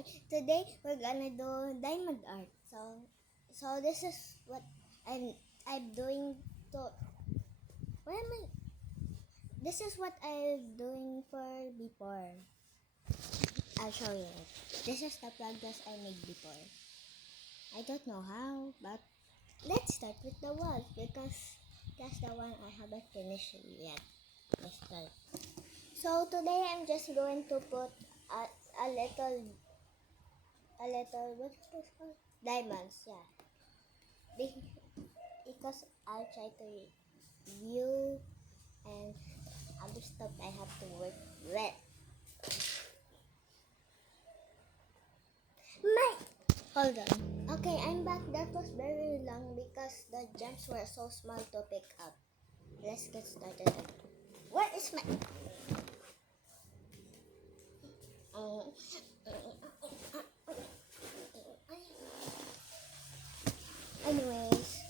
Hi. Today we're gonna do diamond art. So this is what I'm doing to. Why am I? This is what I'm doing for before. I'll show you it. This is the progress I made before. I don't know how, but let's start with the walls because that's the one I haven't finished yet. Let's start. So today I'm just going to put a little what's this called? Diamonds, yeah. Because I'll try to review and other stuff I have to work with. My hold on. Okay, I'm back. That was very long because the gems were so small to pick up. Let's get started. Where is my anyways,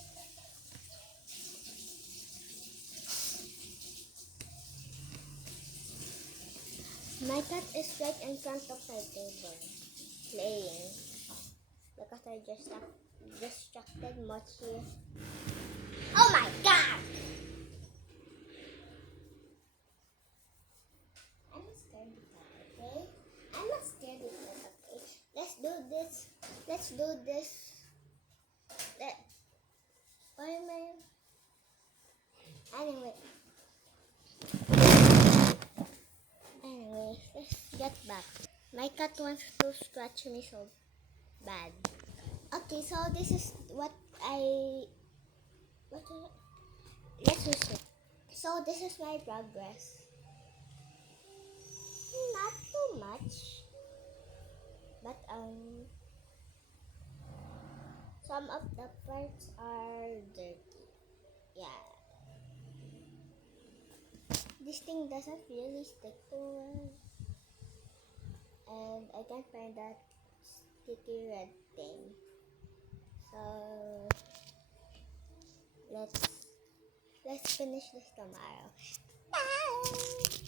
my cat is right in front of my table playing because I just distracted Mochi. Oh my god! I'm not scared of that, okay? I'm not scared of that, okay? Let's do this. Let's do this. Let. Why am I? Anyway. Let's get back. My cat wants to scratch me so bad. Okay, so this is what I. What is it? Let's use it. So this is my progress. Not too much, but some of the parts are dirty. Yeah. This thing doesn't really stick to it. And I can't find that sticky red thing. So let's finish this tomorrow. Bye!